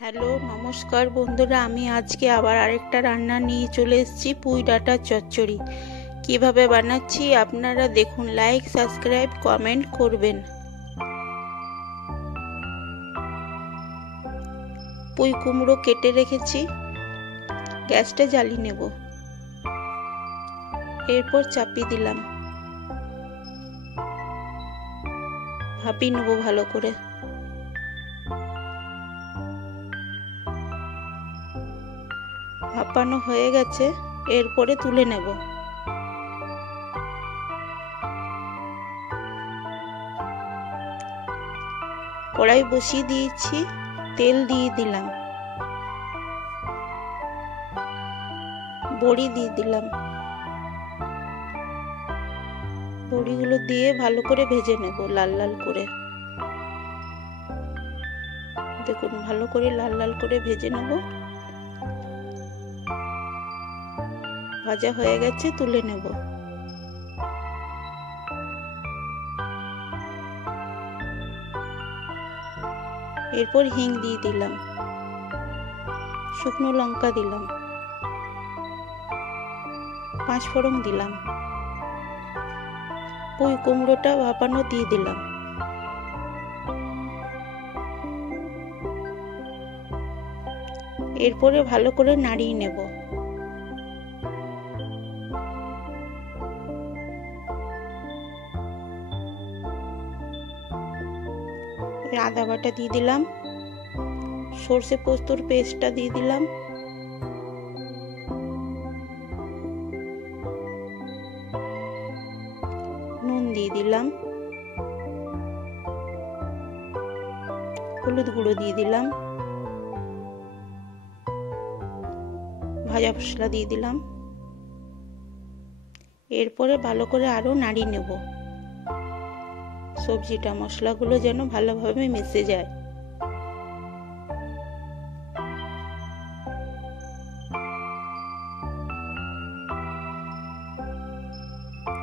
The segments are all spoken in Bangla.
হ্যালো নমস্কার বন্ধুরা, আমি আজকে আবার আরেকটা রান্না নিয়ে চলে এসেছি, পুঁই ডাঁটার চচ্চড়ি। কিভাবে বানাচ্ছি আপনারা দেখুন, লাইক সাবস্ক্রাইব কমেন্ট করবেন। পুঁই কুমড়ো কেটে রেখেছি, গ্যাসটা জ্বালিয়ে নেব। এরপর চাপিয়ে দিলাম, ভাপিয়ে নেব ভালো করে। ভাপানো হয়ে গেছে, এরপরে তুলে নেব। কড়াই বসিয়ে দিয়েছি, তেল দিয়ে দিলাম, বড়ি দিয়ে দিলাম। বড়িগুলো দিয়ে ভালো করে ভেজে নেব, লাল লাল করে। দেখুন, ভালো করে লাল লাল করে ভেজে নেব। ভাজা হয়ে গেছে, তুলে নেব। এরপর হিং দিয়ে দিলাম, শুকনো লঙ্কা দিলাম, 5 ফোড়ন দিলাম, পুঁই কুমড়োটা ভাপানো দিয়ে দিলাম। এরপরে ভালো করে নাড়িয়ে নেব। আদা বাটা দিয়ে দিলাম, সর্ষে পোস্তর পেস্টটা দিয়ে দিলাম, নুন দিয়ে দিলাম, হলুদ গুঁড়ো দিয়ে দিলাম, ভাজা মশলা দিয়ে দিলাম। এরপরে ভালো করে আরো নাড়িয়ে নেব, সবজিটা মশলাগুলো যেন ভালোভাবে মিশে যায়।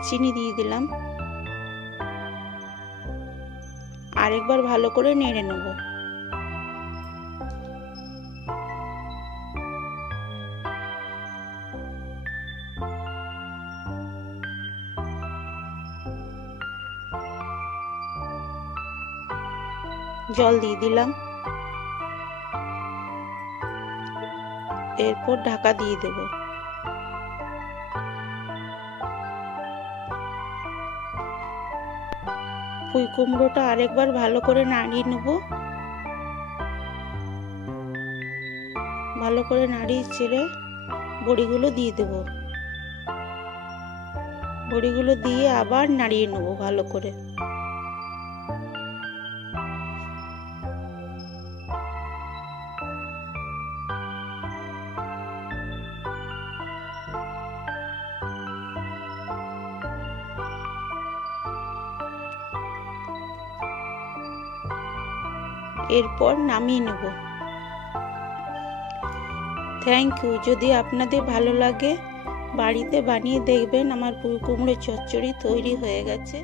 চিনি দিয়ে দিলাম, আরেকবার ভালো করে নেড়ে নেব। জল দিয়ে দিলাম, এরপর ঢাকা দিয়ে দেব। পুঁই কুমড়োটা আরেকবার ভালো করে নাড়িয়ে নেব। ভালো করে নাড়িয়ে চেড়ে বড়িগুলো দিয়ে দেব। বড়িগুলো দিয়ে আবার নাড়িয়ে নেব ভালো করে। এরপর নামিয়ে নেব। Thank you. যদি আপনাদের ভালো লাগে বাড়িতে বানিয়ে দেখবেন। আমার পুঁই কুমড়ো চচ্চড়ি তৈরি হয়ে গেছে।